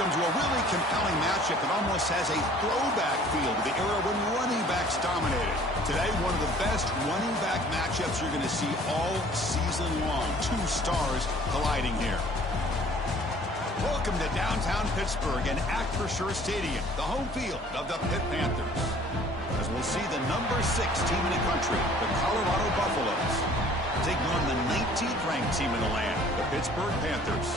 Welcome to a really compelling matchup that almost has a throwback feel to the era when running backs dominated. Today, one of the best running back matchups you're going to see all season long. Two stars colliding here. Welcome to downtown Pittsburgh and Acrisure Stadium, the home field of the Pitt Panthers. As we'll see the number 6 team in the country, the Colorado Buffaloes, taking on the 19th ranked team in the land, the Pittsburgh Panthers.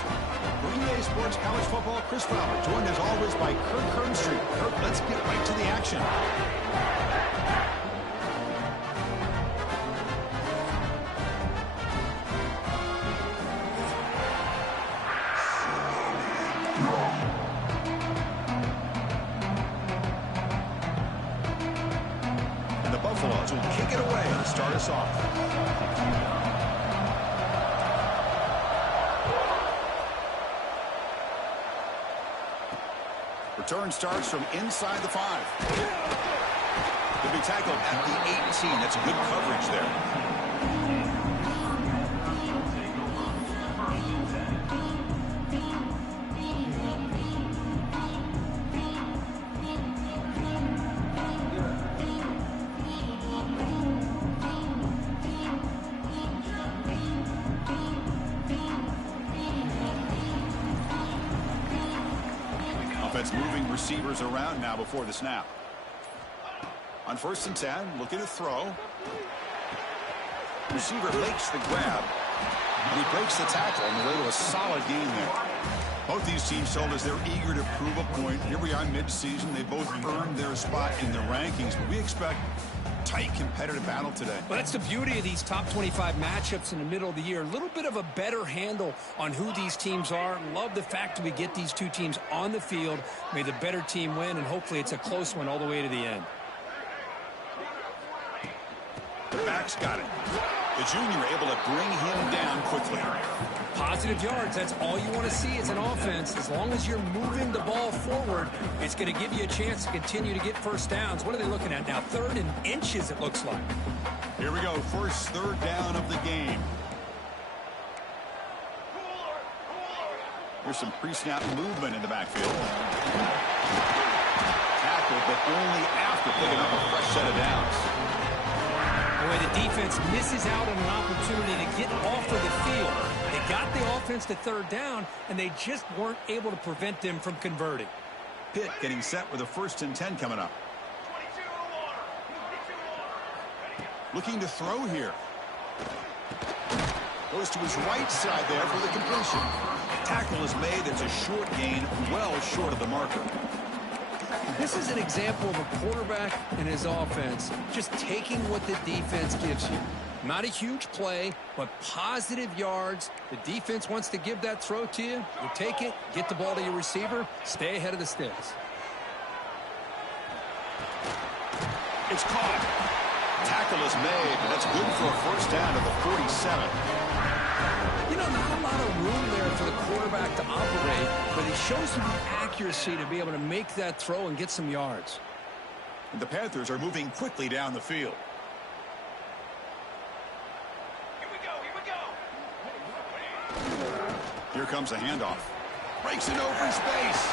For EA Sports College Football, Chris Fowler, joined as always by Kirk Kernstreet. Kirk, let's get right to the action. And the Buffaloes will kick it away to start us off. Return starts from inside the 5. He'll be tackled at the 18. That's good coverage there. Moving receivers around now before the snap. On 1st and 10, looking to throw. Receiver makes the grab, and he breaks the tackle on the way to a solid game there. Both these teams told us they're eager to prove a point. Here we are mid-season. They both earned their spot in the rankings, but we expect tight competitive battle today. Well, that's the beauty of these top 25 matchups in the middle of the year. A little bit of a better handle on who these teams are. Love the fact that we get these two teams on the field. May the better team win, and hopefully it's a close one all the way to the end. The back's got it. The junior able to bring him down quickly. Positive yards, that's all you want to see as an offense. As long as you're moving the ball forward, it's going to give you a chance to continue to get first downs. What are they looking at now? 3rd and inches, it looks like. Here we go. First 3rd down of the game. Here's some pre-snap movement in the backfield. Tackle, but only after picking up a fresh set of downs. Boy, the defense misses out on an opportunity to get off of the field. They got the offense to 3rd down, and they just weren't able to prevent them from converting. Pitt getting set with a 1st and 10 coming up. Looking to throw here. Goes to his right side there for the completion. Tackle is made. It's a short gain, well short of the marker. This is an example of a quarterback and his offense just taking what the defense gives you. Not a huge play, but positive yards. The defense wants to give that throw to you. You take it, get the ball to your receiver, stay ahead of the sticks. It's caught. Tackle is made, and that's good for a 1st down to the 47. You know, not a lot of room there for the quarterback to operate, but he shows some accuracy to be able to make that throw and get some yards. And the Panthers are moving quickly down the field. Here comes a handoff. Breaks it open space.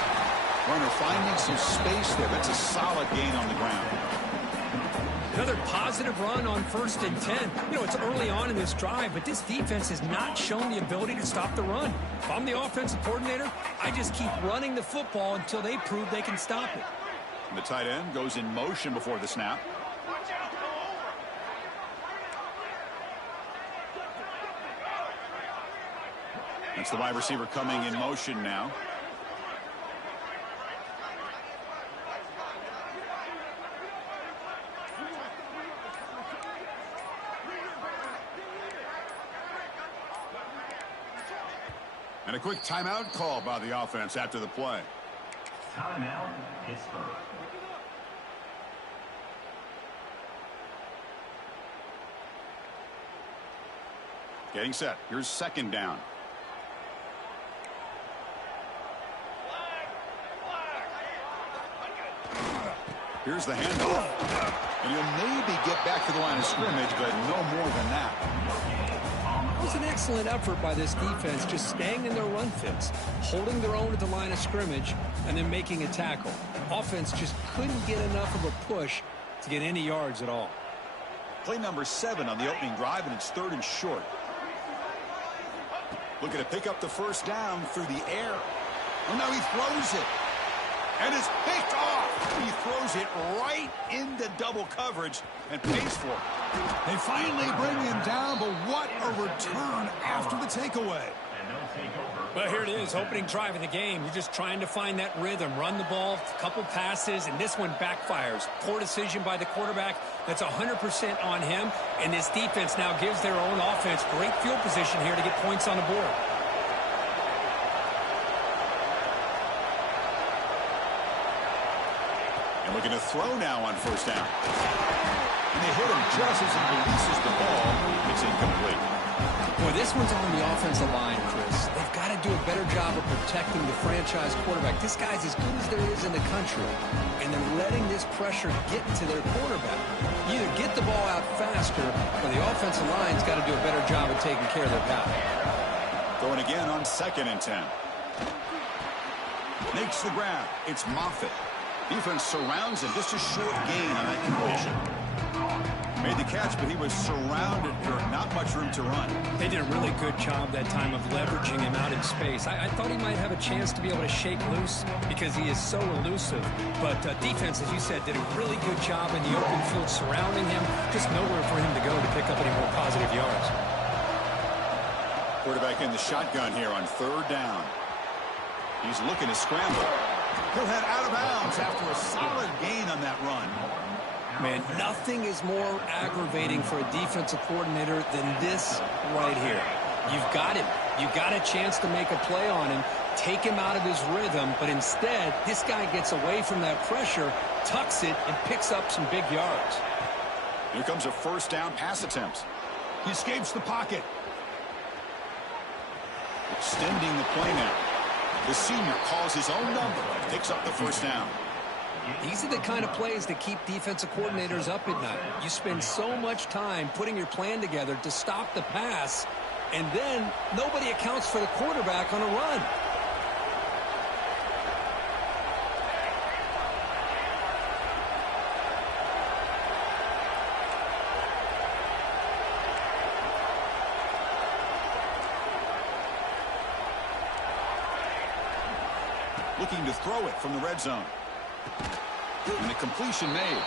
Runner finding some space there. That's a solid gain on the ground. Another positive run on 1st and 10. You know, it's early on in this drive, but this defense has not shown the ability to stop the run. If I'm the offensive coordinator, I just keep running the football until they prove they can stop it. And the tight end goes in motion before the snap. That's the wide receiver coming in motion now. And a quick timeout call by the offense after the play. Timeout, Pittsburgh. Getting set. Here's 2nd down. Here's the handoff. And he'll maybe get back to the line of scrimmage, but no more than that. It was an excellent effort by this defense, just staying in their run fits, holding their own at the line of scrimmage, and then making a tackle. Offense just couldn't get enough of a push to get any yards at all. Play number 7 on the opening drive, and it's 3rd and short. Looking to pick up the first down through the air. Oh, now he throws it. And it's picked off. He throws it right into double coverage and pays for it. They finally bring him down, but what a return after the takeaway. Well, here it is, opening drive of the game. You're just trying to find that rhythm, run the ball, a couple passes, and this one backfires. Poor decision by the quarterback. That's 100% on him, and this defense now gives their own offense great field position here to get points on the board. And looking to throw now on first down. And they hit him just as he releases the ball. It's incomplete. Boy, this one's on the offensive line, Chris. They've got to do a better job of protecting the franchise quarterback. This guy's as good as there is in the country, and they're letting this pressure get to their quarterback. Either get the ball out faster, or the offensive line's got to do a better job of taking care of their guy. Throwing again on 2nd and 10. Makes the grab. It's Moffitt. Defense surrounds him. Just a short gain on that completion. Made the catch, but he was surrounded for not much room to run. They did a really good job that time of leveraging him out in space. I thought he might have a chance to be able to shake loose because he is so elusive. But defense, as you said, did a really good job in the open field surrounding him. Just nowhere for him to go to pick up any more positive yards. Quarterback in the shotgun here on 3rd down. He's looking to scramble. He'll head out of bounds after a solid gain on that run. Man, nothing is more aggravating for a defensive coordinator than this right here. You've got him. You've got a chance to make a play on him, take him out of his rhythm, but instead, this guy gets away from that pressure, tucks it, and picks up some big yards. Here comes a first down pass attempt. He escapes the pocket. Extending the play now. The senior calls his own number and picks up the first down. These are the kind of plays that keep defensive coordinators up at night. You spend so much time putting your plan together to stop the pass, and then nobody accounts for the quarterback on a run. Looking to throw it from the red zone. And the completion made.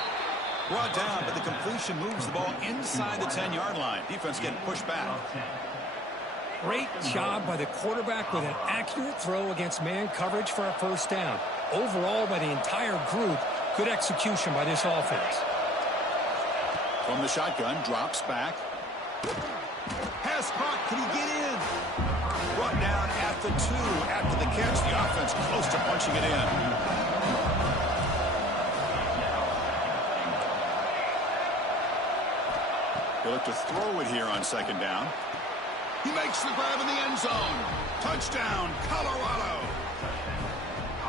Brought down, but the completion moves the ball inside the 10-yard line. Defense getting pushed back. Great job by the quarterback with an accurate throw against man coverage for a first down. Overall, by the entire group, good execution by this offense. From the shotgun, drops back. Pass caught. Can he get in? Brought down at the 2 after the catch. The offense close to punching it in. He'll look to throw it here on 2nd down. He makes the grab in the end zone. Touchdown, Colorado.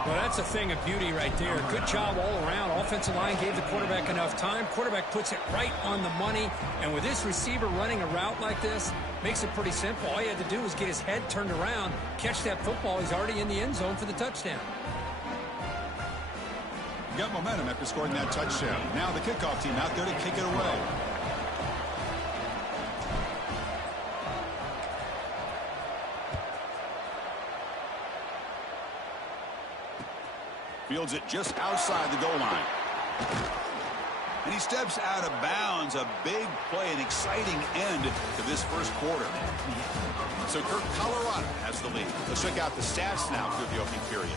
Well, that's a thing of beauty right there. Good job all around. Offensive line gave the quarterback enough time. Quarterback puts it right on the money. And with this receiver running a route like this, makes it pretty simple. All you had to do was get his head turned around, catch that football. He's already in the end zone for the touchdown. Got momentum after scoring that touchdown. Now the kickoff team out there to kick it away. Fields it just outside the goal line. And he steps out of bounds. A big play, an exciting end to this first quarter. So Colorado has the lead. Let's check out the stats now through the opening period.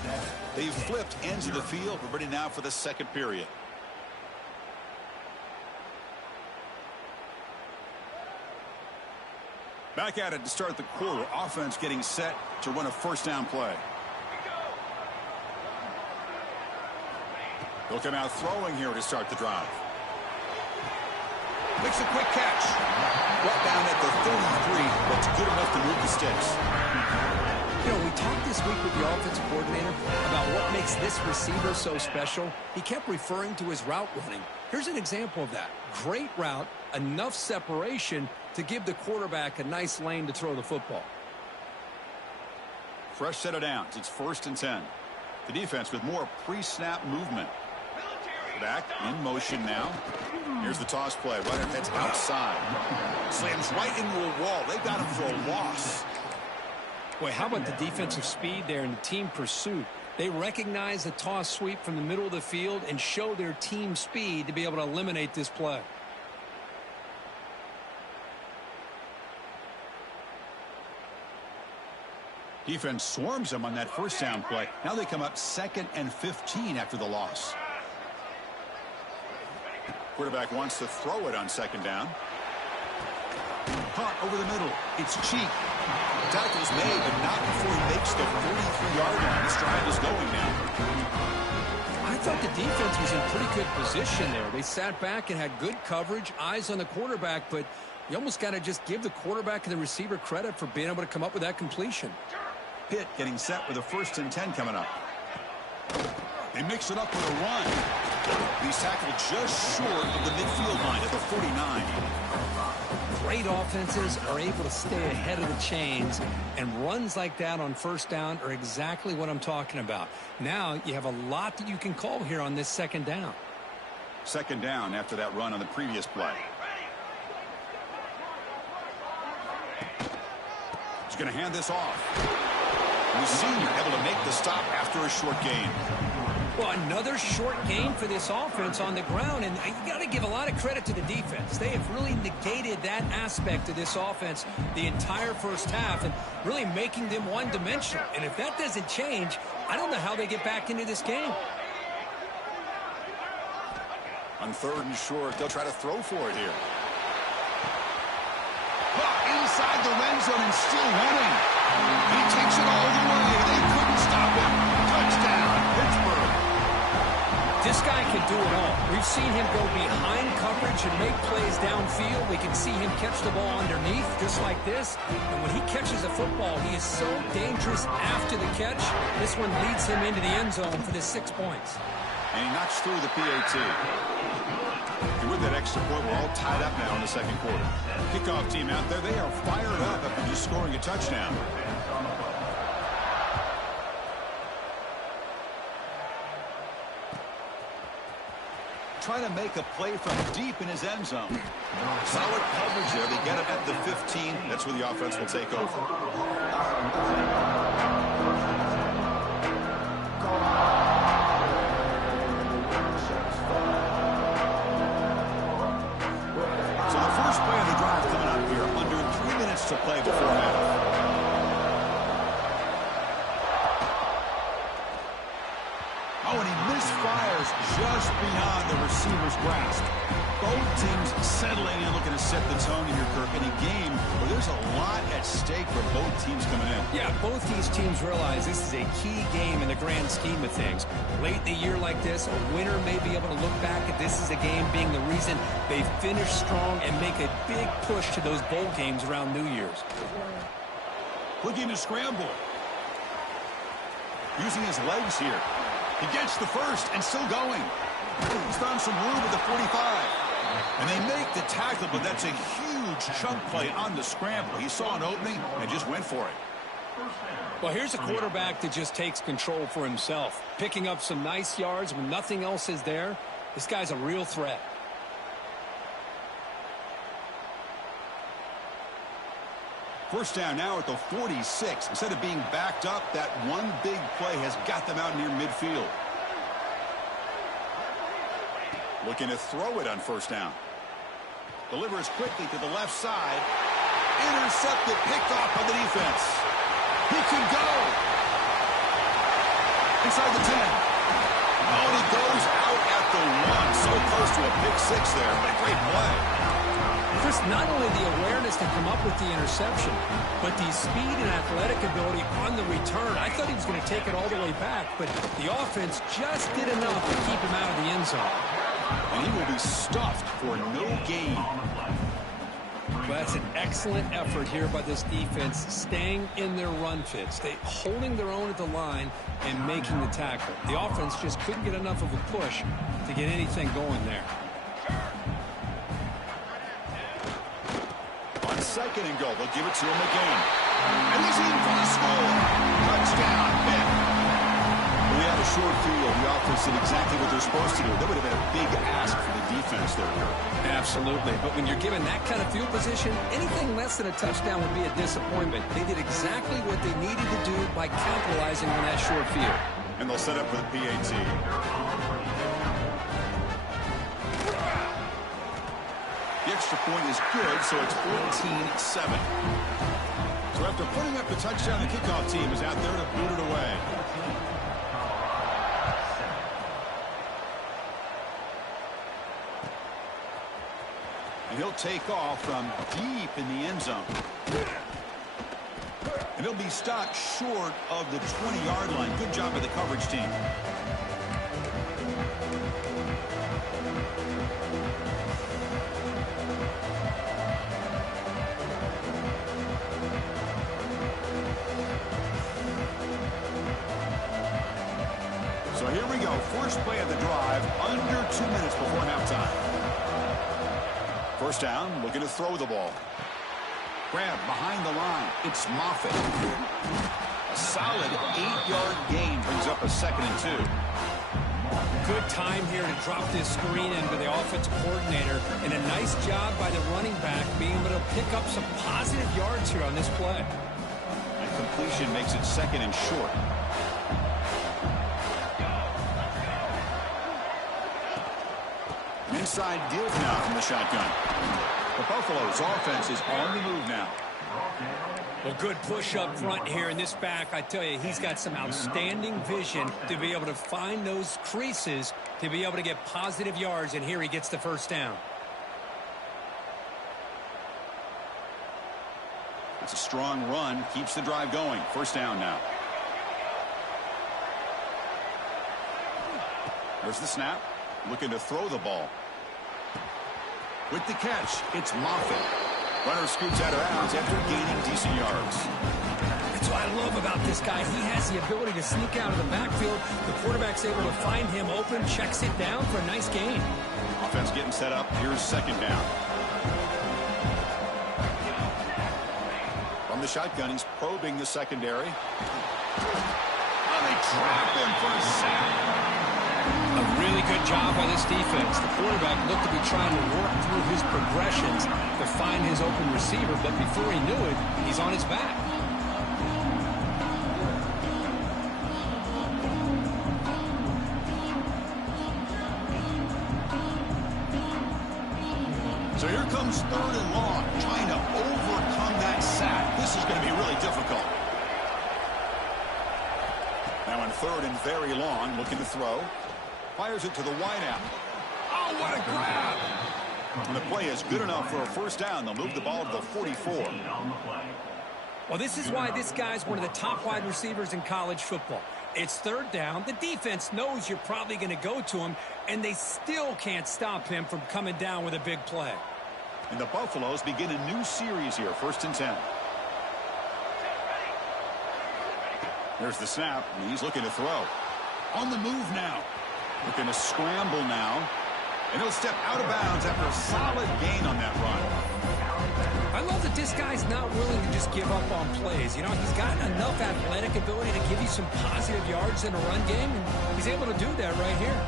They've flipped ends of the field. We're ready now for the second period. Back at it to start the quarter. Offense getting set to run a first down play. They'll come out throwing here to start the drive. Makes a quick catch. Brought down at the 33, but it's good enough to move the sticks. You know, we talked this week with the offensive coordinator about what makes this receiver so special. He kept referring to his route running. Here's an example of that. Great route, enough separation to give the quarterback a nice lane to throw the football. Fresh set of downs. It's 1st and 10. The defense with more pre-snap movement. Back in motion now. Here's the toss play. Right, that's outside. Slams right into a wall. They've got him for a loss. Boy, how about the defensive speed there and the team pursuit? They recognize the toss sweep from the middle of the field and show their team speed to be able to eliminate this play. Defense swarms them on that 1st down play. Now they come up 2nd and 15 after the loss. Quarterback wants to throw it on 2nd down. Punt over the middle. It's cheap. Tackle's made, but not before he makes the 43-yard line. This drive is going now. I thought the defense was in pretty good position there. They sat back and had good coverage, eyes on the quarterback, but you almost got to just give the quarterback and the receiver credit for being able to come up with that completion. Pitt getting set with a 1st and 10 coming up. They mix it up with a run. He's tackled just short of the midfield line at the 49. Great offenses are able to stay ahead of the chains, and runs like that on 1st down are exactly what I'm talking about. Now you have a lot that you can call here on this 2nd down. 2nd down after that run on the previous play. He's going to hand this off. The senior able to make the stop after a short gain. Well, another short gain for this offense on the ground, and you got to give a lot of credit to the defense. They have really negated that aspect of this offense the entire 1st half and really making them one-dimensional. And if that doesn't change, I don't know how they get back into this game. On 3rd and short, they'll try to throw for it here. Inside the red zone and still running. He takes it all the way. They couldn't stop him. Touchdown, Pittsburgh. This guy can do it all. We've seen him go behind coverage and make plays downfield. We can see him catch the ball underneath just like this. And when he catches a football, he is so dangerous after the catch. This one leads him into the end zone for the 6 points. And he knocks through the PAT. And with that extra point, we're all tied up now in the 2nd quarter. Kickoff team out there, they are fired up after just scoring a touchdown. Trying to make a play from deep in his end zone. Solid coverage there. They get it at the 15. That's where the offense will take over. So the first play of the drive coming up here. Under 3 minutes to play before half. Oh, and he misfires just beyond the receiver's grasp. Both teams settling in, looking to set the tone here, Kirk, in a game where there's a lot at stake for both teams coming in. Yeah, both these teams realize this is a key game in the grand scheme of things. Late in the year like this, a winner may be able to look back at this as a game being the reason they finish strong and make a big push to those bowl games around New Year's. Looking to scramble. Using his legs here. He gets the first and still going. He's found some room at the 45. And they make the tackle, but that's a huge chunk play on the scramble. He saw an opening and just went for it. Well, here's a quarterback that just takes control for himself. Picking up some nice yards when nothing else is there. This guy's a real threat. First down now at the 46. Instead of being backed up, that one big play has got them out near midfield. Looking to throw it on 1st down. Delivers quickly to the left side. Intercepted, picked off by the defense. He can go. Inside the 10. Oh, and he goes out at the 1. So close to a pick 6 there, but a great play. Chris, not only the awareness to come up with the interception, but the speed and athletic ability on the return. I thought he was going to take it all the way back, but the offense just did enough to keep him out of the end zone. And he will be stuffed for no gain. Well, that's an excellent effort here by this defense, staying in their run fits. They holding their own at the line and making the tackle. The offense just couldn't get enough of a push to get anything going there. On second and goal. They'll give it to him again. And he's in for the score. Touchdown, Pitt. We had a short field. The offense did exactly what they're supposed to do. That would have been a big ask for the defense there. Absolutely. But when you're given that kind of field position, anything less than a touchdown would be a disappointment. They did exactly what they needed to do by capitalizing on that short field. And they'll set up for the PAT. The extra point is good, so it's 14-7. So after putting up the touchdown, the kickoff team is out there to boot it away. And he'll take off from deep in the end zone. And he'll be stopped short of the 20-yard line. Good job by the coverage team. So here we go. First play of the drive, under 2 minutes before halftime. First down, looking to throw the ball. Grab behind the line. It's Moffitt. A solid 8-yard gain brings up a 2nd and 2. Good time here to drop this screen in with the offensive coordinator. And a nice job by the running back being able to pick up some positive yards here on this play. And completion makes it 2nd and short. Inside give now from the shotgun. The Buffalo's offense is on the move now. Well, good push up front here in this back. I tell you, he's got some outstanding vision to be able to find those creases to be able to get positive yards, and here he gets the first down. It's a strong run, keeps the drive going. First down now. There's the snap, looking to throw the ball. With the catch, it's Moffitt. Runner scoots out of bounds after gaining decent yards. That's what I love about this guy. He has the ability to sneak out of the backfield. The quarterback's able to find him open, checks it down for a nice gain. Offense getting set up. Here's second down. From the shotgun, he's probing the secondary. Oh, they trap him for a sack. A really good job by this defense. The quarterback looked to be trying to work through his progressions to find his open receiver, but before he knew it, he's on his back. So here comes 3rd and long, trying to overcome that sack. This is going to be really difficult. Now on 3rd and very long, looking to throw. Fires it to the wideout. Oh, what a grab! And the play is good enough for a first down. They'll move the ball to the 44. Well, this is why this guy's one of the top wide receivers in college football. It's 3rd down. The defense knows you're probably going to go to him, and they still can't stop him from coming down with a big play. And the Buffaloes begin a new series here, 1st and 10. There's the snap, and he's looking to throw. On the move now. Looking to scramble now. And he'll step out of bounds after a solid gain on that run. I love that this guy's not willing to just give up on plays. You know, he's got enough athletic ability to give you some positive yards in a run game, and he's able to do that right here.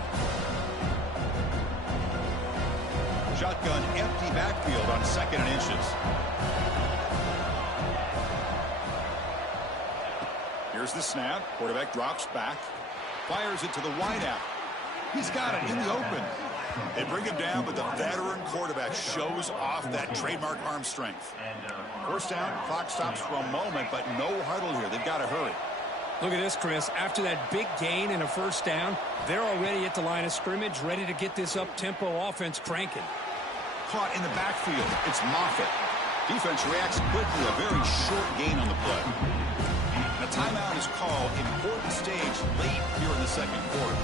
Shotgun empty backfield on 2nd and inches. Here's the snap. Quarterback drops back. Fires it to the wideout. He's got it in the open. They bring him down, but the veteran quarterback shows off that trademark arm strength. First down, clock stops for a moment, but no huddle here. They've got to hurry. Look at this, Chris. After that big gain and a first down, they're already at the line of scrimmage, ready to get this up-tempo offense cranking. Caught in the backfield. It's Moffitt. Defense reacts quickly. A very short gain on the play. And a timeout is called. Important stage late here in the 2nd quarter.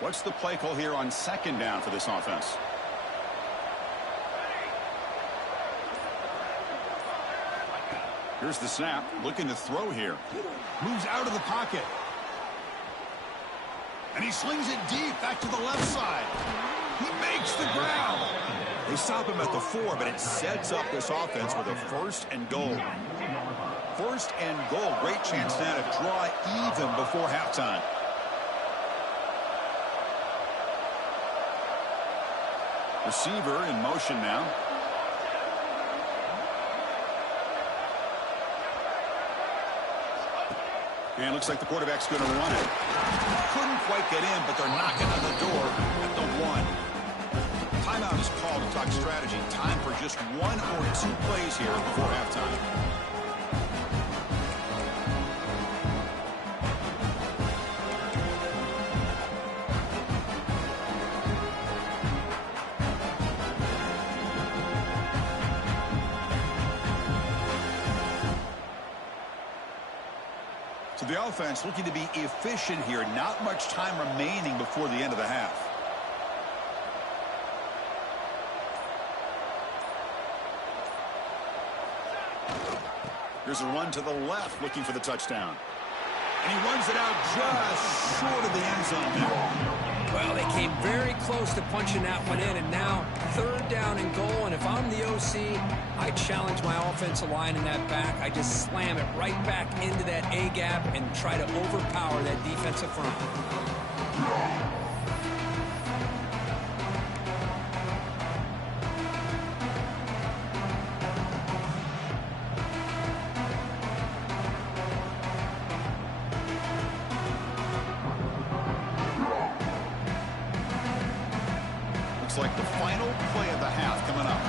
What's the play call here on 2nd down for this offense? Here's the snap, looking to throw here. Moves out of the pocket. And he slings it deep back to the left side. He makes the grab. They stop him at the 4, but it sets up this offense with a 1st and goal. 1st and goal. Great chance now to draw even before halftime. Receiver in motion now. And looks like the quarterback's going to run it. Couldn't quite get in, but they're knocking on the door at the 1. Timeout is called to talk strategy. Time for just 1 or 2 plays here before halftime. So the offense looking to be efficient here. Not much time remaining before the end of the half. Here's a run to the left, looking for the touchdown. And he runs it out just short of the end zone there. Well, they came very close to punching that one in, and now 3rd down and goal. And if I'm the OC, I challenge my offensive line in that back. I just slam it right back into that A-gap and try to overpower that defensive front. Looks like the final play of the half coming up.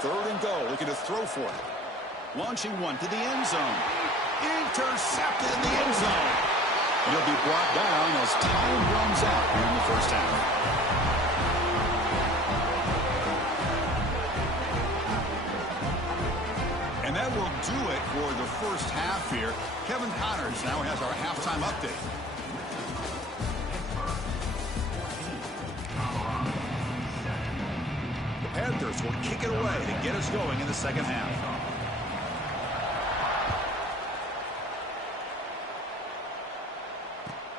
Third and goal, looking to throw for it. Launching one to the end zone. Intercepted in the end zone. And he'll be brought down as time runs out here in the first half. And that will do it for the first half here. Kevin Connors now has our halftime update. The Panthers will kick it away to get us going in the second half.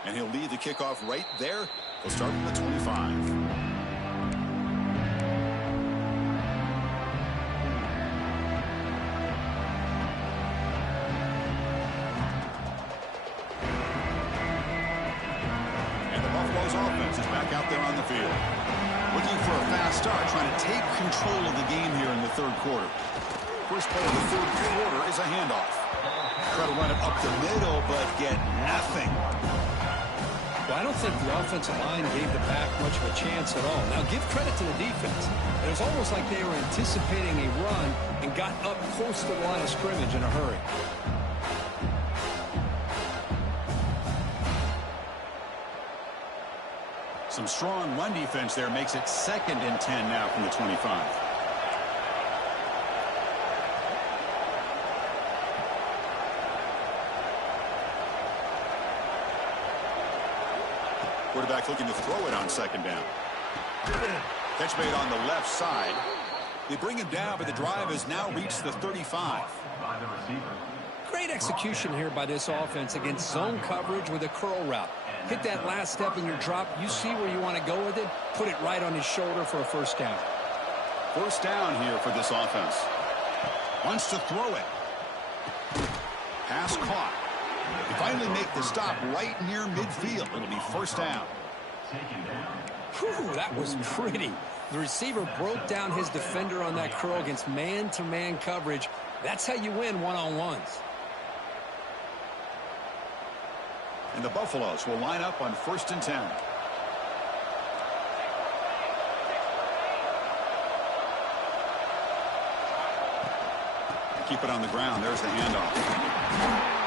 And he'll lead the kickoff right there. He'll start from the 25. Offense is back out there on the field. Looking for a fast start, trying to take control of the game here in the 3rd quarter. First play of the 3rd quarter is a handoff. Try to run it up the middle, but get nothing. Well, I don't think the offensive line gave the back much of a chance at all. Now, give credit to the defense. It was almost like they were anticipating a run and got up close to the line of scrimmage in a hurry. Some strong run defense there makes it 2nd and 10 now from the 25. Quarterback looking to throw it on 2nd down. Catch made on the left side. They bring him down, but the drive has now reached the 35. Great execution here by this offense against zone coverage with a curl route. Hit that last step in your drop. You see where you want to go with it. Put it right on his shoulder for a first down. First down here for this offense. Wants to throw it. Pass caught. They finally make the stop right near midfield. It'll be first down. Whew, that was pretty. The receiver broke down his defender on that curl against man-to-man coverage. That's how you win one-on-ones. And the Buffaloes will line up on 1st and 10. Keep it on the ground. There's the handoff.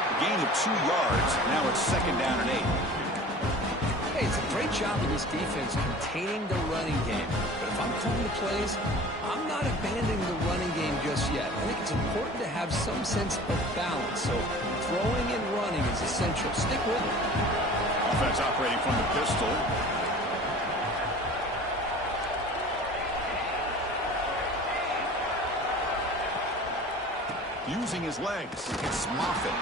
A gain of 2 yards. Now it's 2nd down and 8. Hey, it's a great job of this defense containing the running game. But if I'm calling the plays, I'm not abandoning the running game just yet. I think it's important to have some sense of balance. So throwing and running is essential. Stick with it. Offense operating from the pistol. Using his legs. It's Moffitt.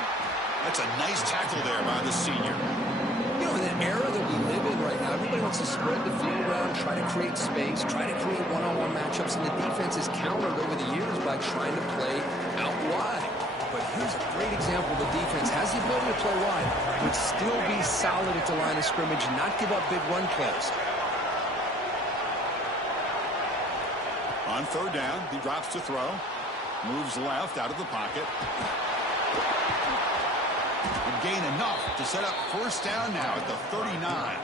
That's a nice tackle there by the senior. You know, in the era that we live in right now, everybody wants to spread the field around, try to create space, try to create one-on-one matchups, and the defense is countered over the years by trying to play out wide. But here's a great example. The defense has the ability to play wide, but still be solid at the line of scrimmage and not give up big run plays. On third down, he drops to throw. Moves left out of the pocket. And gain enough to set up first down now at the 39.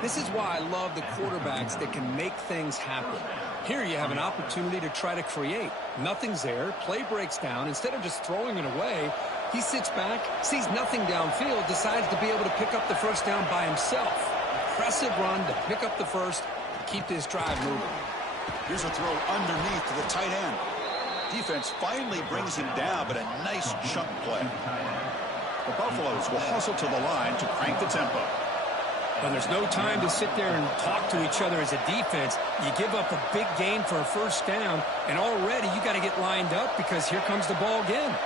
This is why I love the quarterbacks that can make things happen. Here you have an opportunity to try to create. Nothing's there. Play breaks down. Instead of just throwing it away, he sits back, sees nothing downfield, decides to be able to pick up the first down by himself. Impressive run to pick up the first, to keep this drive moving. Here's a throw underneath to the tight end. Defense finally brings him down, but a nice chunk play. The Buffaloes will hustle to the line to crank the tempo. Well, there's no time to sit there and talk to each other as a defense. You give up a big gain for a first down, and already you got to get lined up because here comes the ball again.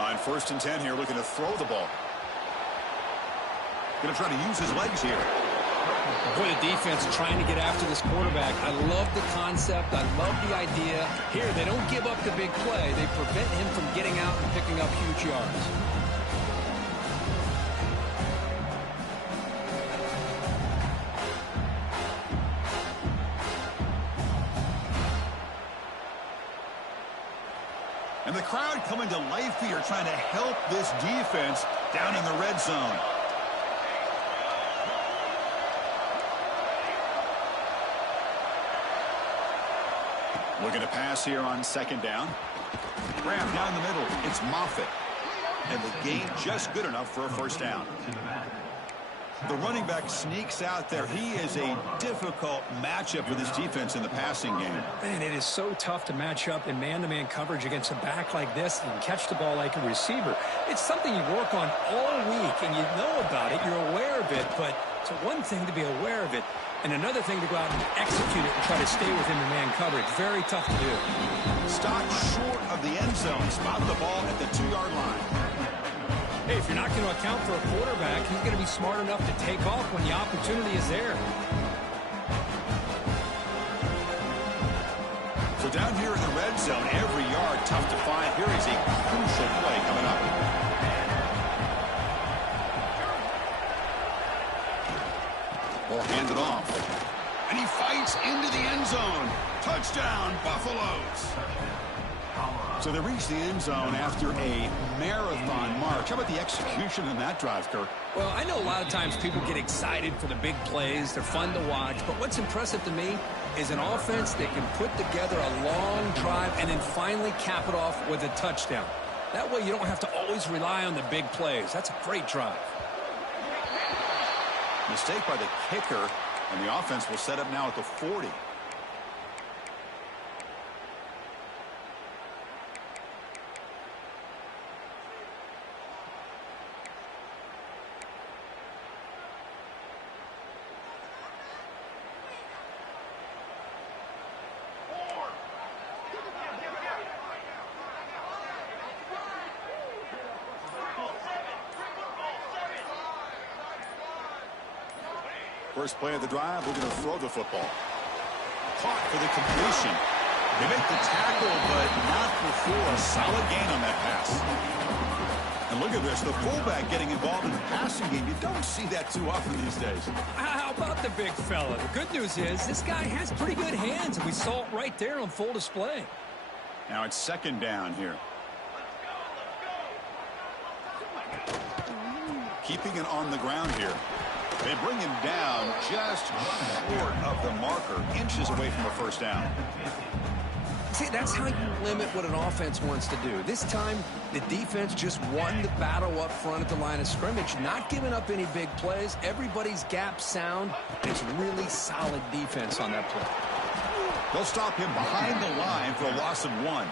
On 1st and 10 here, looking to throw the ball. Going to try to use his legs here. Boy, the defense trying to get after this quarterback. I love the concept. I love the idea. Here, they don't give up the big play. They prevent him from getting out and picking up huge yards. And the crowd coming to life here, trying to help this defense down in the red zone. Looking to pass here on 2nd down. Grab down the middle. It's Moffitt. And the gain just good enough for a first down. The running back sneaks out there. He is a difficult matchup for this defense in the passing game. Man, it is so tough to match up in man-to-man coverage against a back like this and catch the ball like a receiver. It's something you work on all week, and you know about it. You're aware of it, but it's one thing to be aware of it, and another thing to go out and execute it and try to stay within the man coverage. Very tough to do. Stopped short of the end zone. Spot the ball at the 2-yard line. Hey, if you're not going to account for a quarterback, he's going to be smart enough to take off when the opportunity is there. So down here in the red zone, every yard tough to find. Here is a crucial play coming up. Ball handed off. And he fights into the end zone. Touchdown, Buffaloes. So they reach the end zone after a marathon march. How about the execution in that drive, Kirk? Well, I know a lot of times people get excited for the big plays. They're fun to watch. But what's impressive to me is an offense that can put together a long drive and then finally cap it off with a touchdown. That way you don't have to always rely on the big plays. That's a great drive. Mistake by the kicker, and the offense will set up now at the 40. First play of the drive, we're going to throw the football. Caught for the completion. They make the tackle, but not before a solid gain on that pass. And look at this, the fullback getting involved in the passing game. You don't see that too often these days. How about the big fella? The good news is this guy has pretty good hands, and we saw it right there on full display. Now it's 2nd down here. Keeping it on the ground here. They bring him down just short of the marker, inches away from a first down. See, that's how you limit what an offense wants to do. This time, the defense just won the battle up front at the line of scrimmage, not giving up any big plays. Everybody's gap sound. It's really solid defense on that play. They'll stop him behind the line for a loss of 1.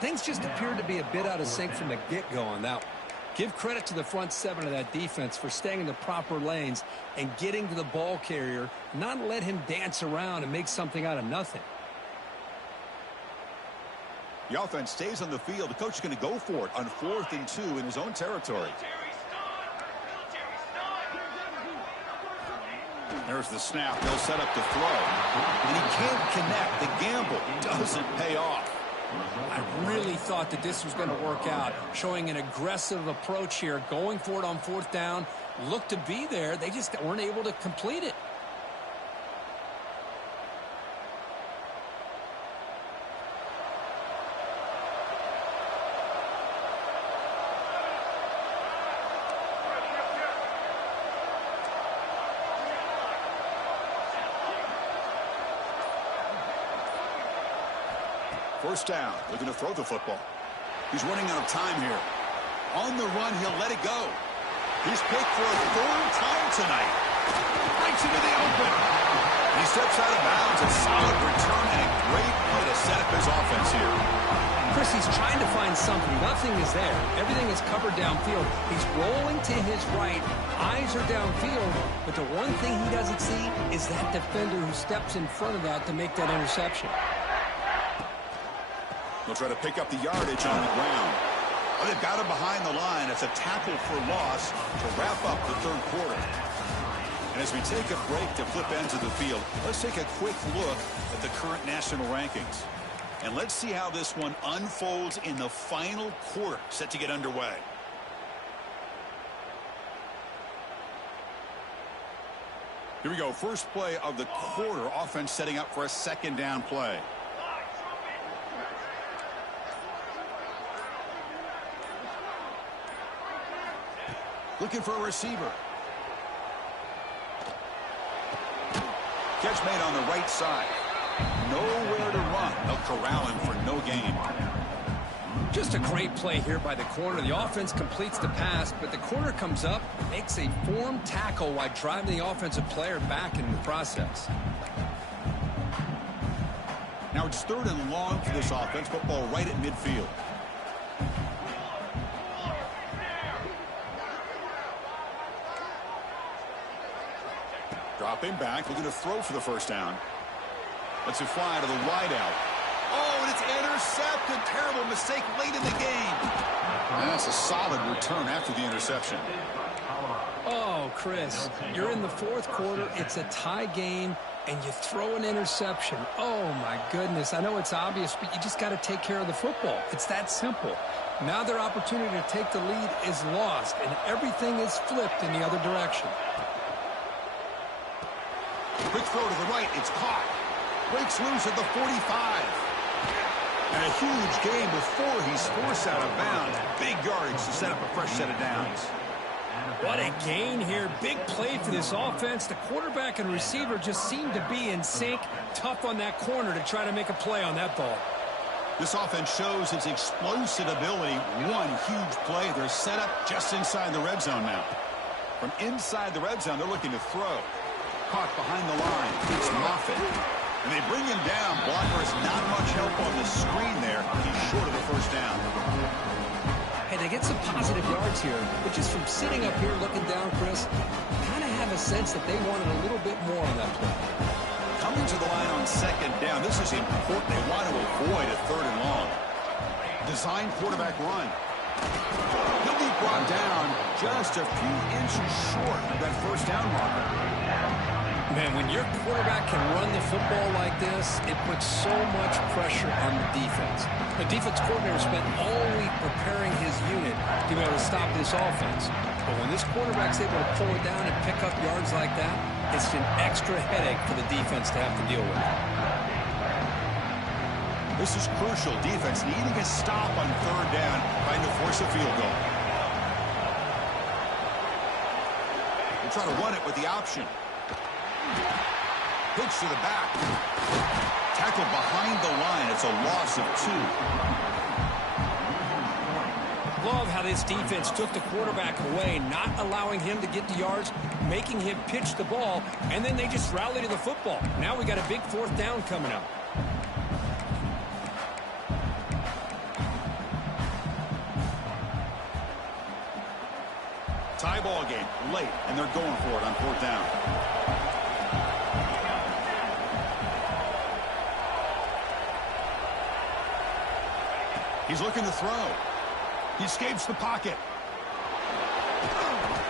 Things just appeared to be a bit out of sync from the get-go on that one. Give credit to the front 7 of that defense for staying in the proper lanes and getting to the ball carrier, not let him dance around and make something out of nothing. The offense stays on the field. The coach is going to go for it on 4th and 2 in his own territory. There's the snap. They'll set up to throw. And he can't connect. The gamble doesn't pay off. I really thought that this was going to work out, showing an aggressive approach here, going for it on 4th down. Looked to be there. They just weren't able to complete it. First down. Looking to throw the football. He's running out of time here. On the run, he'll let it go. He's picked for a 3rd time tonight. Breaks into the open. He steps out of bounds. A solid return and a great play to set up his offense here. Chris, he's trying to find something. Nothing is there. Everything is covered downfield. He's rolling to his right. Eyes are downfield. But the one thing he doesn't see is that defender who steps in front of that to make that interception. They'll try to pick up the yardage on the ground. Oh, they've got him behind the line. It's a tackle for loss to wrap up the 3rd quarter. And as we take a break to flip ends of the field, let's take a quick look at the current national rankings. And let's see how this one unfolds in the final quarter, set to get underway. Here we go. First play of the quarter. Offense setting up for a 2nd down play. Looking for a receiver. Catch made on the right side. Nowhere to run. They'll corral him for no gain. Just a great play here by the corner. The offense completes the pass, but the corner comes up, makes a form tackle while driving the offensive player back in the process. Now it's 3rd and long for this offense. Football right at midfield. Dropping back, looking to throw for the 1st down. Lets it fly to the wideout. Oh, and it's intercepted. Terrible mistake late in the game. And that's a solid return after the interception. Oh, Chris, you're in the 4th quarter. It's a tie game, and you throw an interception. Oh, my goodness. I know it's obvious, but you just got to take care of the football. It's that simple. Now their opportunity to take the lead is lost, and everything is flipped in the other direction. Quick throw to the right. It's caught. Breaks loose at the 45. And a huge gain before he's forced out of bounds. Big yardage to set up a fresh set of downs. What a gain here. Big play for this offense. The quarterback and receiver just seem to be in sync. Tough on that corner to try to make a play on that ball. This offense shows its explosive ability. One huge play. They're set up just inside the red zone now. From inside the red zone, they're looking to throw. Caught behind the line. It's Moffitt. And they bring him down. Blocker's not much help on the screen there. He's short of the 1st down. Hey, they get some positive yards here, but just from sitting up here looking down, Chris, kind of have a sense that they wanted a little bit more on that play. Coming to the line on 2nd down. This is important. They want to avoid a 3rd and long. Design quarterback run. He'll be brought down just a few inches short of that 1st down marker. Man, when your quarterback can run the football like this, it puts so much pressure on the defense. The defense coordinator spent all week preparing his unit to be able to stop this offense. But when this quarterback's able to pull it down and pick up yards like that, it's an extra headache for the defense to have to deal with. This is crucial. Defense needing a stop on 3rd down, trying to force a field goal. They're trying to run it with the option. Pitch to the back. Tackle behind the line. It's a loss of 2. Love how this defense took the quarterback away, not allowing him to get the yards, making him pitch the ball, and then they just rally to the football. Now we got a big 4th down coming up. Tie ball game late, and they're going for it on 4th down. He's looking to throw. He escapes the pocket.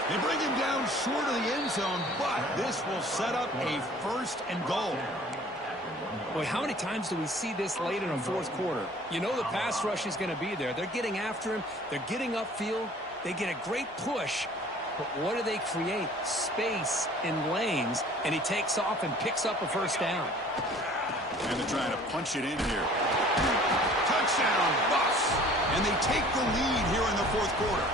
They bring him down short of the end zone, but this will set up a 1st and goal. Boy, how many times do we see this late in a fourth quarter? You know the pass rush is going to be there. They're getting after him. They're getting upfield. They get a great push. But what do they create? Space in lanes, and he takes off and picks up a 1st down. And they're trying to punch it in here. Touchdown, Buffs. And they take the lead here in the fourth quarter.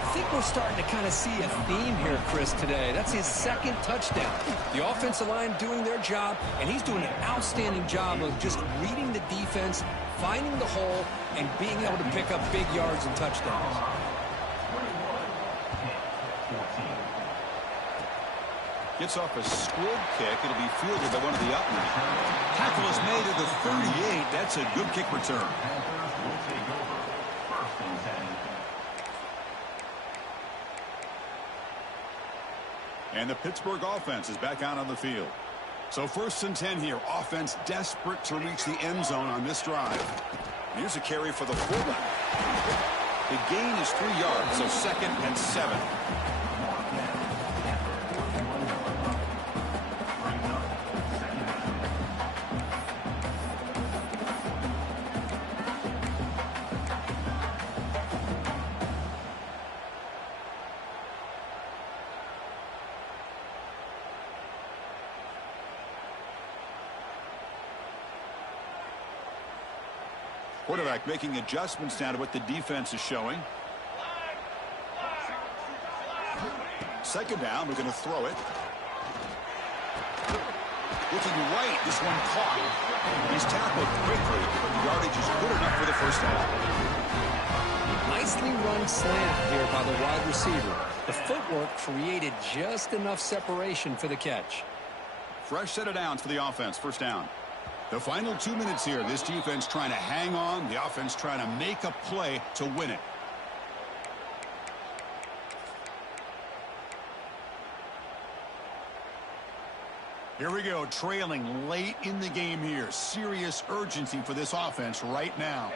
I think we're starting to kind of see a theme here, Chris, today. That's his 2nd touchdown. The offensive line doing their job, and he's doing an outstanding job of just reading the defense, finding the hole, and being able to pick up big yards and touchdowns. Gets off a squib kick. It'll be fielded by one of the upmen. Tackle is made at the 38. That's a good kick return. And the Pittsburgh offense is back out on the field. So 1st and 10 here. Offense desperate to reach the end zone on this drive. Here's a carry for the fullback. The gain is 3 yards, so 2nd and 7. Quarterback making adjustments now to what the defense is showing. 2nd down, we're going to throw it. Looking right, this one caught. He's tackled quickly, but the yardage is good enough for the 1st down. Nicely run slant here by the wide receiver. The footwork created just enough separation for the catch. Fresh set of downs for the offense, 1st down. The final 2 minutes here. This defense trying to hang on. The offense trying to make a play to win it. Here we go. Trailing late in the game here. Serious urgency for this offense right now.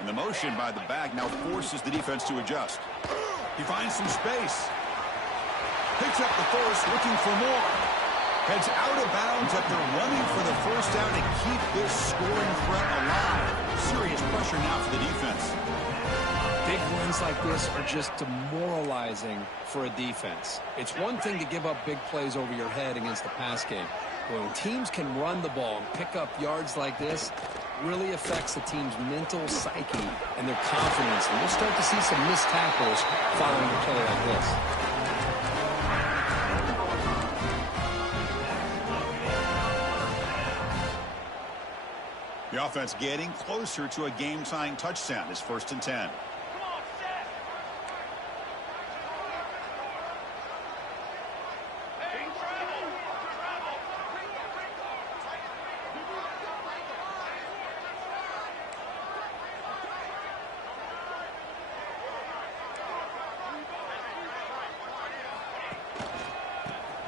And the motion by the back now forces the defense to adjust. He finds some space. Picks up the 1st, looking for more. Heads out of bounds after running for the 1st down to keep this scoring threat alive. Serious pressure now for the defense. Big wins like this are just demoralizing for a defense. It's one thing to give up big plays over your head against the pass game. But when teams can run the ball and pick up yards like this, it really affects the team's mental psyche and their confidence. And we'll start to see some missed tackles following a play like this. The offense getting closer to a game-tying touchdown. It's 1st and 10.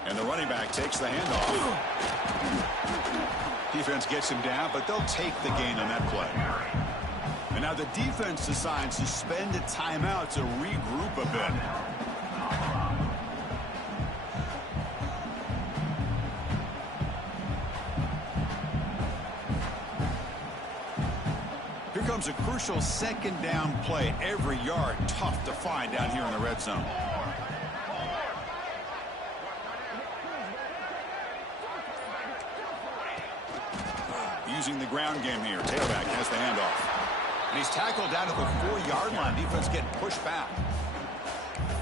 And the running back takes the handoff. Defense gets him down, but they'll take the gain on that play. And now the defense decides to spend a timeout to regroup a bit. Here comes a crucial 2nd down play. Every yard tough to find down here in the red zone. Using the ground game here. Tailback has the handoff. And he's tackled down at the 4-yard line. Defense getting pushed back.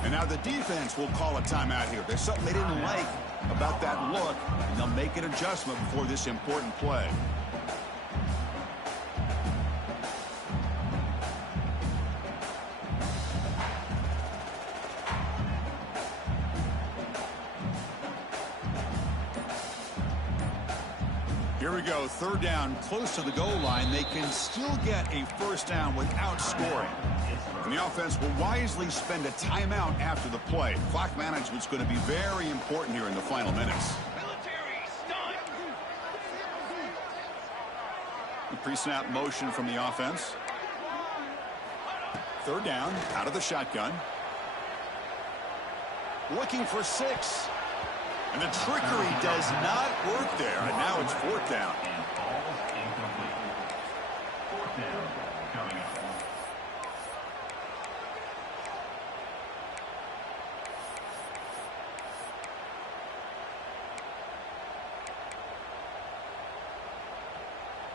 And now the defense will call a timeout here. There's something they didn't like about that look, and they'll make an adjustment before this important play. Here we go, 3rd down, close to the goal line. They can still get a 1st down without scoring. And the offense will wisely spend a timeout after the play. Clock management's going to be very important here in the final minutes. Pre-snap motion from the offense. Third down, out of the shotgun. Looking for 6. And the trickery does not work there. And now it's 4th down. And ball's incomplete. 4th down coming up.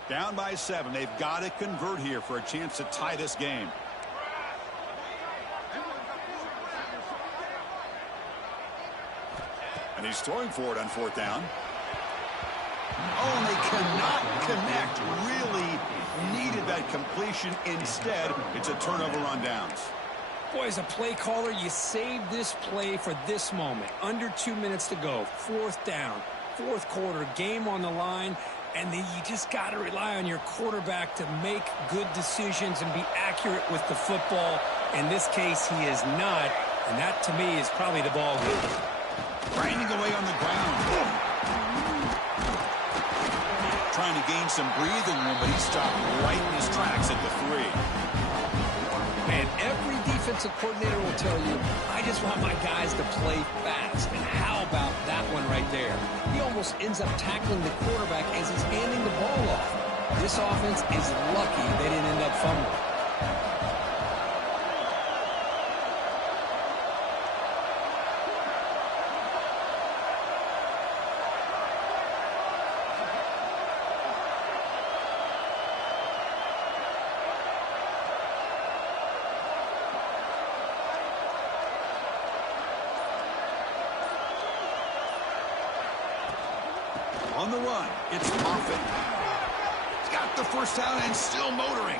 Down by 7. They've got to convert here for a chance to tie this game. And he's throwing for it on 4th down. Oh, and they cannot connect. Really needed that completion. Instead, it's a turnover on downs. Boy, as a play caller, you save this play for this moment. Under 2 minutes to go. 4th down. 4th quarter. Game on the line. And then you just got to rely on your quarterback to make good decisions and be accurate with the football. In this case, he is not. And that, to me, is probably the ball game. Grinding away on the ground. Trying to gain some breathing room, but he stopped right in his tracks at the 3. Man, every defensive coordinator will tell you, I just want my guys to play fast. And how about that one right there? He almost ends up tackling the quarterback as he's handing the ball off. This offense is lucky they didn't end up fumbling. On the run, it's Moffitt. He's got the first down and still motoring.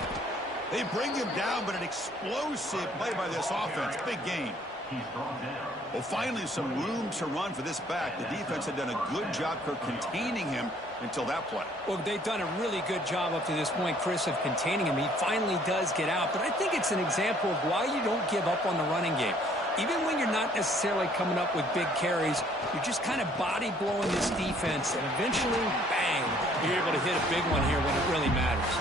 They bring him down, but an explosive play by this offense. Big gain. He's brought down. Well, finally, some room to run for this back. The defense had done a good job for containing him until that play. Well, they've done a really good job up to this point, Chris, of containing him. He finally does get out, but I think it's an example of why you don't give up on the running game. Even when you're not necessarily coming up with big carries, you're just kind of body blowing this defense, and eventually, bang, you're able to hit a big one here when it really matters.